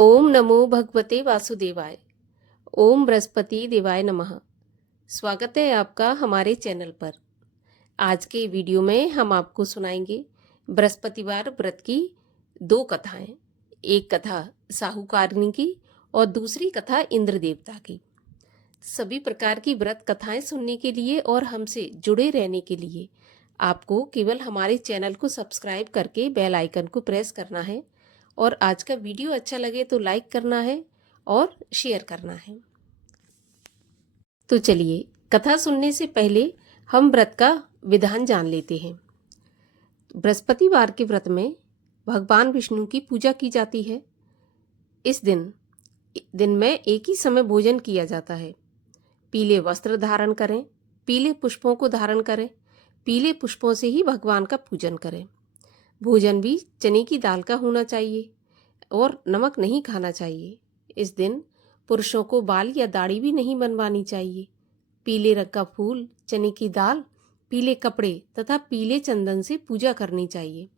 ओम नमो भगवते वासुदेवाय। ओम बृहस्पति देवाय नमः। स्वागत है आपका हमारे चैनल पर। आज के वीडियो में हम आपको सुनाएंगे बृहस्पतिवार व्रत की दो कथाएं। एक कथा साहूकारनी की और दूसरी कथा इंद्र देवता की। सभी प्रकार की व्रत कथाएं सुनने के लिए और हमसे जुड़े रहने के लिए आपको केवल हमारे चैनल को सब्सक्राइब करके बेल आइकन को प्रेस करना है और आज का वीडियो अच्छा लगे तो लाइक करना है और शेयर करना है। तो चलिए कथा सुनने से पहले हम व्रत का विधान जान लेते हैं। बृहस्पतिवार के व्रत में भगवान विष्णु की पूजा की जाती है। इस दिन में एक ही समय भोजन किया जाता है। पीले वस्त्र धारण करें, पीले पुष्पों को धारण करें, पीले पुष्पों से ही भगवान का पूजन करें। भोजन भी चने की दाल का होना चाहिए और नमक नहीं खाना चाहिए। इस दिन पुरुषों को बाल या दाढ़ी भी नहीं बनवानी चाहिए। पीले रंग का फूल, चने की दाल, पीले कपड़े तथा पीले चंदन से पूजा करनी चाहिए।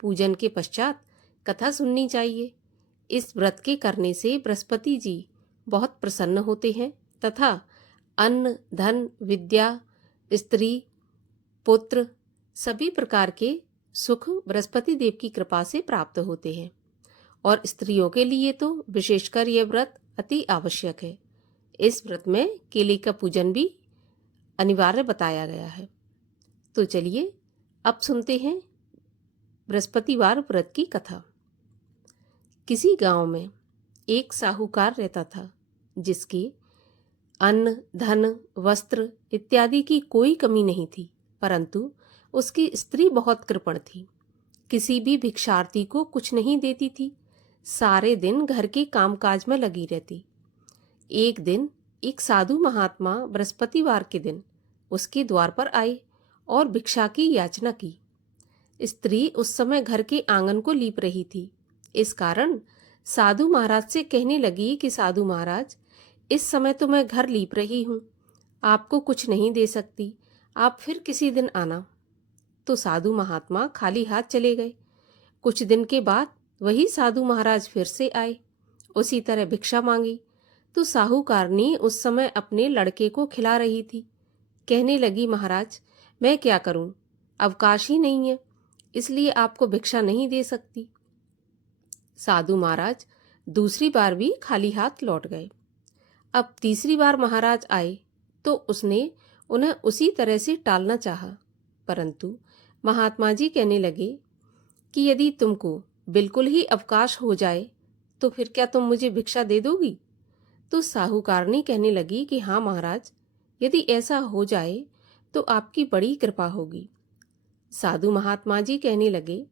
पूजन के पश्चात कथा सुननी चाहिए। इस व्रत के करने से बृहस्पति जी बहुत प्रसन्न होते हैं तथा अन्न, धन, विद्या, स्त्री, पुत्र सभी प्रकार के सुख बृहस्पति देव की कृपा से प्राप्त होते हैं। और स्त्रियों के लिए तो विशेषकर यह व्रत अति आवश्यक है। इस व्रत में केले का पूजन भी अनिवार्य बताया गया है। तो चलिए अब सुनते हैं बृहस्पतिवार व्रत की कथा। किसी गांव में एक साहूकार रहता था जिसके अन्न, धन, वस्त्र इत्यादि की कोई कमी नहीं थी, परंतु उसकी स्त्री बहुत कृपण थी। किसी भी भिक्षार्थी को कुछ नहीं देती थी। सारे दिन घर के कामकाज में लगी रहती। एक दिन एक साधु महात्मा बृहस्पतिवार के दिन उसके द्वार पर आए और भिक्षा की याचना की। स्त्री उस समय घर के आंगन को लीप रही थी। इस कारण साधु महाराज से कहने लगी कि साधु महाराज, इस समय तो मैं घर लीप रही हूँ, आपको कुछ नहीं दे सकती, आप फिर किसी दिन आना। तो साधु महात्मा खाली हाथ चले गए। कुछ दिन के बाद वही साधु महाराज फिर से आए। उसी तरह भिक्षा मांगी तो साहूकारनी उस समय अपने लड़के को खिला रही थी। कहने लगी, महाराज मैं क्या करूं, अवकाश ही नहीं है, इसलिए आपको भिक्षा नहीं दे सकती। साधु महाराज दूसरी बार भी खाली हाथ लौट गए। अब तीसरी बार महाराज आए तो उसने उन्हें उसी तरह से टालना चाहा, परंतु महात्मा जी कहने लगे कि यदि तुमको बिल्कुल ही अवकाश हो जाए तो फिर क्या तुम मुझे भिक्षा दे दोगी? तो साहूकारनी कहने लगी कि हाँ महाराज, यदि ऐसा हो जाए तो आपकी बड़ी कृपा होगी। साधु महात्मा जी कहने लगे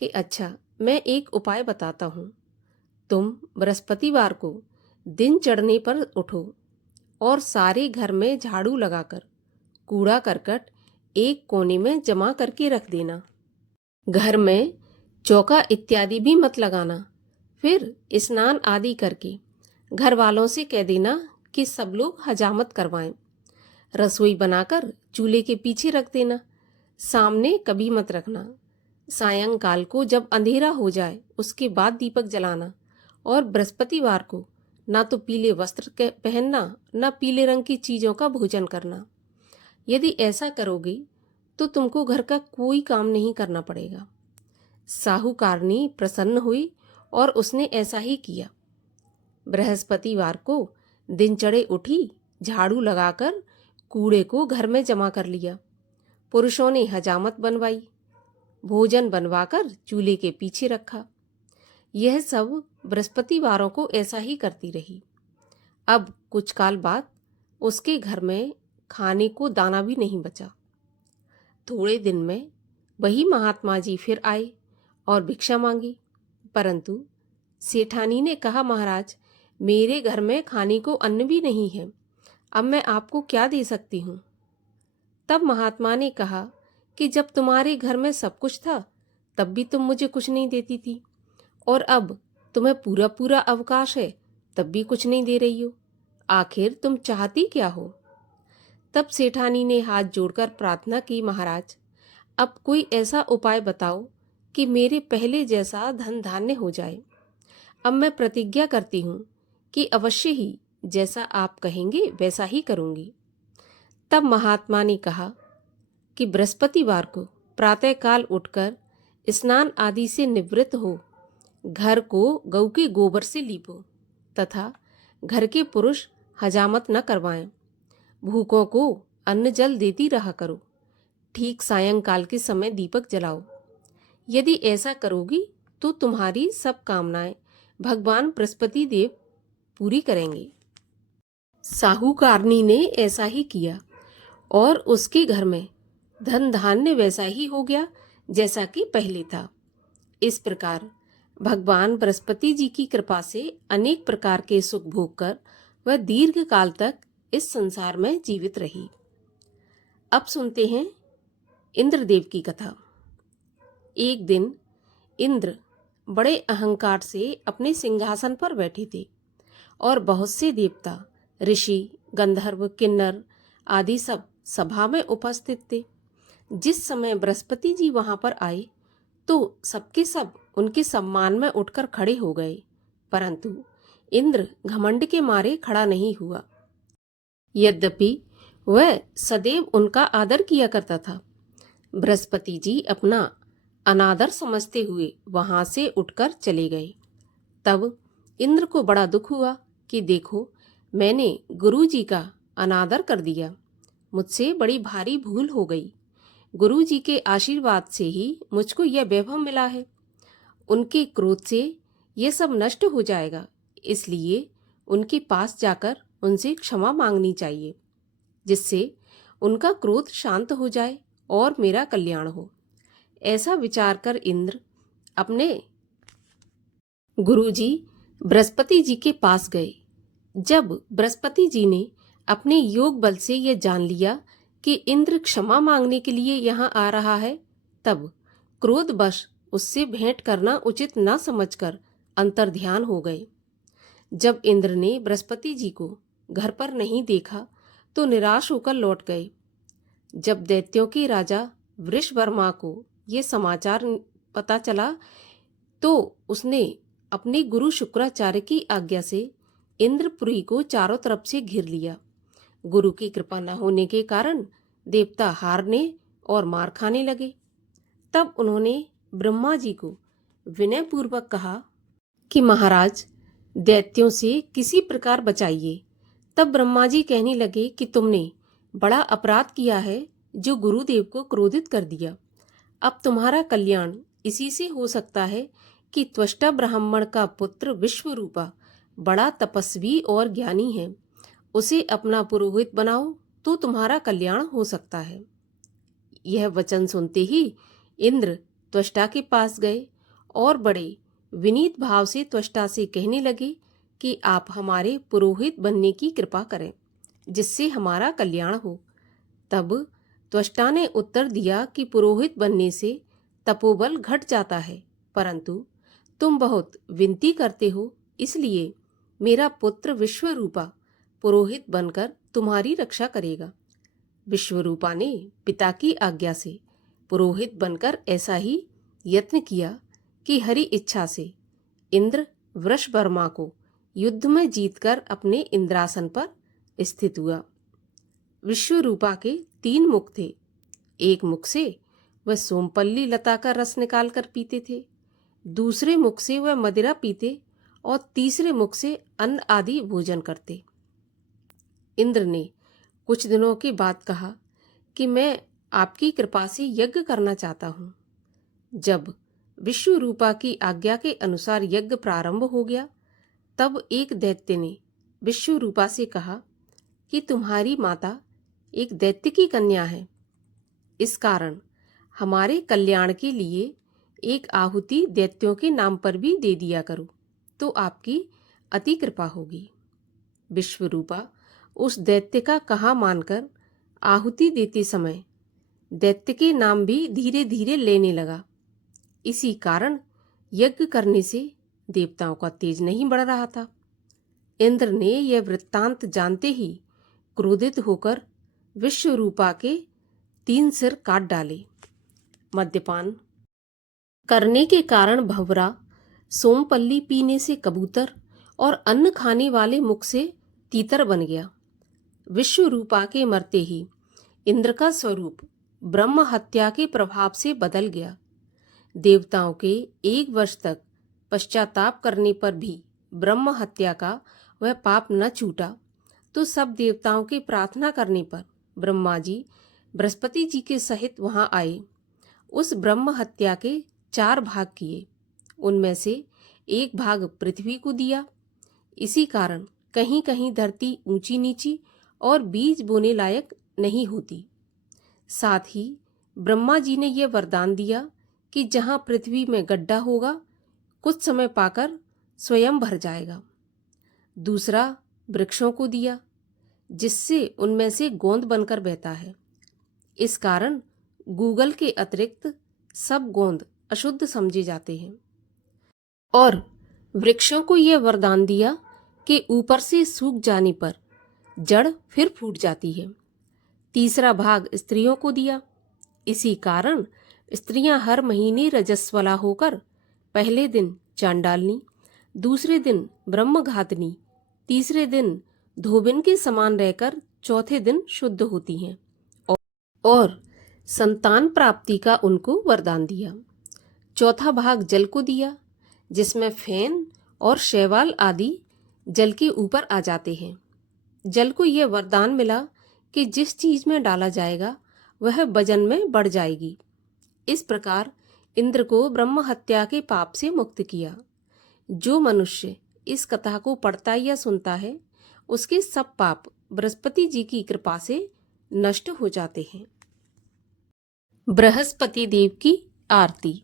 कि अच्छा, मैं एक उपाय बताता हूँ। तुम बृहस्पतिवार को दिन चढ़ने पर उठो और सारे घर में झाड़ू लगाकर कूड़ा करकट एक कोने में जमा करके रख देना। घर में चौका इत्यादि भी मत लगाना। फिर स्नान आदि करके घर वालों से कह देना कि सब लोग हजामत करवाएं। रसोई बनाकर चूल्हे के पीछे रख देना, सामने कभी मत रखना। सायंकाल को जब अंधेरा हो जाए उसके बाद दीपक जलाना और बृहस्पतिवार को ना तो पीले वस्त्र पहनना, ना पीले रंग की चीजों का भोजन करना। यदि ऐसा करोगे तो तुमको घर का कोई काम नहीं करना पड़ेगा। साहूकारनी प्रसन्न हुई और उसने ऐसा ही किया। बृहस्पतिवार को दिन चढ़े उठी, झाड़ू लगाकर कूड़े को घर में जमा कर लिया। पुरुषों ने हजामत बनवाई, भोजन बनवाकर चूल्हे के पीछे रखा। यह सब बृहस्पतिवारों को ऐसा ही करती रही। अब कुछ काल बाद उसके घर में खाने को दाना भी नहीं बचा। थोड़े दिन में वही महात्मा जी फिर आए और भिक्षा मांगी, परंतु सेठानी ने कहा, महाराज मेरे घर में खाने को अन्न भी नहीं है, अब मैं आपको क्या दे सकती हूँ? तब महात्मा ने कहा कि जब तुम्हारे घर में सब कुछ था तब भी तुम मुझे कुछ नहीं देती थी, और अब तुम्हें पूरा पूरा अवकाश है तब भी कुछ नहीं दे रही हो। आखिर तुम चाहती क्या हो? तब सेठानी ने हाथ जोड़कर प्रार्थना की, महाराज अब कोई ऐसा उपाय बताओ कि मेरे पहले जैसा धन धान्य हो जाए। अब मैं प्रतिज्ञा करती हूँ कि अवश्य ही जैसा आप कहेंगे वैसा ही करूँगी। तब महात्मा ने कहा कि बृहस्पतिवार को प्रातःकाल उठकर स्नान आदि से निवृत्त हो घर को गऊ के गोबर से लीपो तथा घर के पुरुष हजामत न करवाएं। भूखों को अन्न जल देती रहा करो। ठीक सायंकाल के समय दीपक जलाओ। यदि ऐसा करोगी तो तुम्हारी सब कामनाएं भगवान बृहस्पति देव पूरी करेंगे। साहूकारनी ने ऐसा ही किया और उसके घर में धन धान्य वैसा ही हो गया जैसा कि पहले था। इस प्रकार भगवान बृहस्पति जी की कृपा से अनेक प्रकार के सुख भोग कर वह दीर्घ काल तक इस संसार में जीवित रही। अब सुनते हैं इंद्रदेव की कथा। एक दिन इंद्र बड़े अहंकार से अपने सिंहासन पर बैठे थे और बहुत से देवता, ऋषि, गंधर्व, किन्नर आदि सब सभा में उपस्थित थे। जिस समय बृहस्पति जी वहां पर आए तो सबके सब उनके सम्मान में उठकर खड़े हो गए, परंतु इंद्र घमंड के मारे खड़ा नहीं हुआ। यद्यपि वह सदैव उनका आदर किया करता था। बृहस्पति जी अपना अनादर समझते हुए वहां से उठकर चले गए। तब इंद्र को बड़ा दुख हुआ कि देखो, मैंने गुरु जी का अनादर कर दिया। मुझसे बड़ी भारी भूल हो गई। गुरु जी के आशीर्वाद से ही मुझको यह वैभव मिला है। उनके क्रोध से यह सब नष्ट हो जाएगा, इसलिए उनके पास जाकर उनसे क्षमा मांगनी चाहिए, जिससे उनका क्रोध शांत हो जाए और मेरा कल्याण हो। ऐसा विचार कर इंद्र अपने गुरुजी बृहस्पति जी के पास गए। जब बृहस्पति जी ने अपने योग बल से यह जान लिया कि इंद्र क्षमा मांगने के लिए यहाँ आ रहा है, तब क्रोधवश उससे भेंट करना उचित न समझकर अंतर्ध्यान हो गए। जब इंद्र ने बृहस्पति जी को घर पर नहीं देखा तो निराश होकर लौट गए। जब दैत्यों के राजा वृषवर्मा को ये समाचार पता चला तो उसने अपने गुरु शुक्राचार्य की आज्ञा से इंद्रपुरी को चारों तरफ से घेर लिया। गुरु की कृपा न होने के कारण देवता हारने और मार खाने लगे। तब उन्होंने ब्रह्मा जी को विनय पूर्वक कहा कि महाराज, दैत्यों से किसी प्रकार बचाइए। तब ब्रह्मा जी कहने लगे कि तुमने बड़ा अपराध किया है जो गुरुदेव को क्रोधित कर दिया। अब तुम्हारा कल्याण इसी से हो सकता है कि त्वष्टा ब्राह्मण का पुत्र विश्वरूपा बड़ा तपस्वी और ज्ञानी है, उसे अपना पुरोहित बनाओ तो तुम्हारा कल्याण हो सकता है। यह वचन सुनते ही इंद्र त्वष्टा के पास गए और बड़े विनीत भाव से त्वष्टा से कहने लगे कि आप हमारे पुरोहित बनने की कृपा करें, जिससे हमारा कल्याण हो। तब त्वष्टा ने उत्तर दिया कि पुरोहित बनने से तपोबल घट जाता है, परंतु तुम बहुत विनती करते हो, इसलिए मेरा पुत्र विश्वरूपा पुरोहित बनकर तुम्हारी रक्षा करेगा। विश्वरूपा ने पिता की आज्ञा से पुरोहित बनकर ऐसा ही यत्न किया कि हरि इच्छा से इंद्र वृषवर्मा को युद्ध में जीतकर अपने इंद्रासन पर स्थित हुआ। विश्वरूपा के 3 मुख थे। एक मुख से वह सोमपल्ली लता का रस निकालकर पीते थे, दूसरे मुख से वह मदिरा पीते और तीसरे मुख से अन्न आदि भोजन करते। इंद्र ने कुछ दिनों के बाद कहा कि मैं आपकी कृपा से यज्ञ करना चाहता हूँ। जब विश्वरूपा की आज्ञा के अनुसार यज्ञ प्रारंभ हो गया, तब एक दैत्य ने विश्वरूपा से कहा कि तुम्हारी माता एक दैत्य की कन्या है, इस कारण हमारे कल्याण के लिए एक आहुति दैत्यों के नाम पर भी दे दिया करो तो आपकी अति कृपा होगी। विश्वरूपा उस दैत्य का कहा मानकर आहुति देते समय दैत्य के नाम भी धीरे धीरे लेने लगा। इसी कारण यज्ञ करने से देवताओं का तेज नहीं बढ़ रहा था। इंद्र ने यह वृत्तांत जानते ही क्रोधित होकर विश्वरूपा के 3 सिर काट डाले। मद्यपान करने के कारण भंवरा सोमपल्ली पीने से कबूतर और अन्न खाने वाले मुख से तीतर बन गया। विश्व रूपा के मरते ही इंद्र का स्वरूप ब्रह्म हत्या के प्रभाव से बदल गया। देवताओं के 1 वर्ष तक पश्चाताप करने पर भी ब्रह्म हत्या का वह पाप न छूटा, तो सब देवताओं के प्रार्थना करने पर ब्रह्मा जी बृहस्पति जी के सहित वहां आए। उस ब्रह्म हत्या के 4 भाग किए, उनमें से 1 भाग पृथ्वी को दिया। इसी कारण कहीं कहीं धरती ऊंची नीची और बीज बोने लायक नहीं होती। साथ ही ब्रह्मा जी ने यह वरदान दिया कि जहां पृथ्वी में गड्ढा होगा, कुछ समय पाकर स्वयं भर जाएगा। दूसरा वृक्षों को दिया, जिससे उनमें से गोंद बनकर बहता है। इस कारण गूगल के अतिरिक्त सब गोंद अशुद्ध समझे जाते हैं। और वृक्षों को यह वरदान दिया कि ऊपर से सूख जाने पर जड़ फिर फूट जाती है। तीसरा भाग स्त्रियों को दिया। इसी कारण स्त्रियां हर महीने रजस्वला होकर पहले दिन चांडालनी, दूसरे दिन ब्रह्मघातनी, तीसरे दिन धोबिन के समान रहकर चौथे दिन शुद्ध होती हैं। और संतान प्राप्ति का उनको वरदान दिया। चौथा भाग जल को दिया, जिसमें फेन और शैवाल आदि जल के ऊपर आ जाते हैं। जल को यह वरदान मिला कि जिस चीज में डाला जाएगा वह वजन में बढ़ जाएगी। इस प्रकार इंद्र को ब्रह्म हत्या के पाप से मुक्त किया। जो मनुष्य इस कथा को पढ़ता या सुनता है, उसके सब पाप बृहस्पति जी की कृपा से नष्ट हो जाते हैं। बृहस्पति देव की आरती।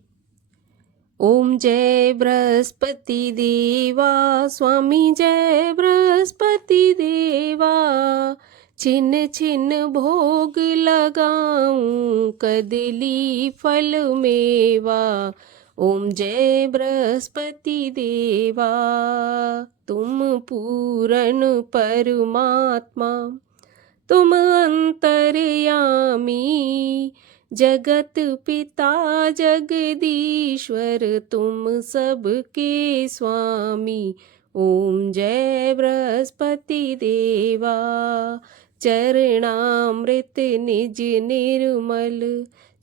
ओम जय बृहस्पति देवा, स्वामी जय बृहस्पति देवा। छिन छिन भोग लगाऊं, कदली फल मेवा। ओम जय बृहस्पति देवा। तुम पूरन परमात्मा, तुम अंतर्यामी। जगत पिता जगदीश्वर, तुम सबके स्वामी। ओम जय बृहस्पति देवा। चरणामृत निज निर्मल,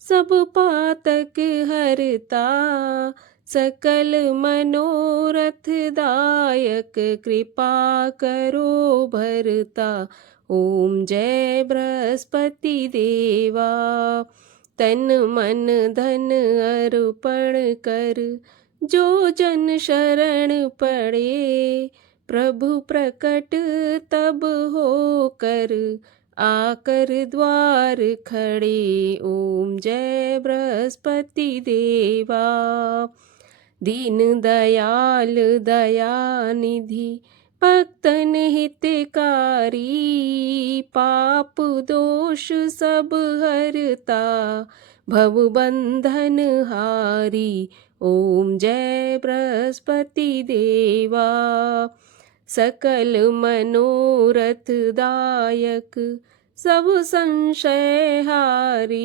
सब पातक हरता। सकल मनोरथ दायक, कृपा करो भरता। ओम जय बृहस्पति देवा। तन मन धन अर्पण कर, जो जन शरण पड़े। प्रभु प्रकट तब हो कर, आकर द्वार खड़े। ओम जय बृहस्पति देवा। दीन दयाल दयानिधि, भक्तन हितकारी। पाप दोष सब हरता, भव बंधन हारी। ओम जय बृहस्पति देवा। सकल मनोरथ दायक, सब संशय हारी।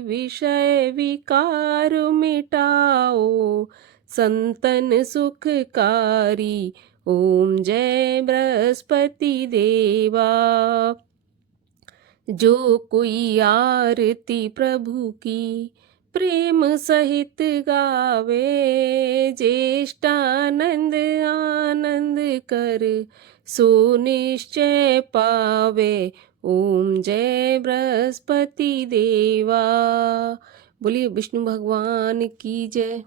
विषय विकार मिटाओ, संतन सुखकारी। ओम जय बृहस्पति देवा। जो कोई आरती प्रभु की, प्रेम सहित गावे। ज्येष्ठानंद आनंद कर, सो निश्चय पावे। ओम जय बृहस्पति देवा। बोलिए विष्णु भगवान की जय।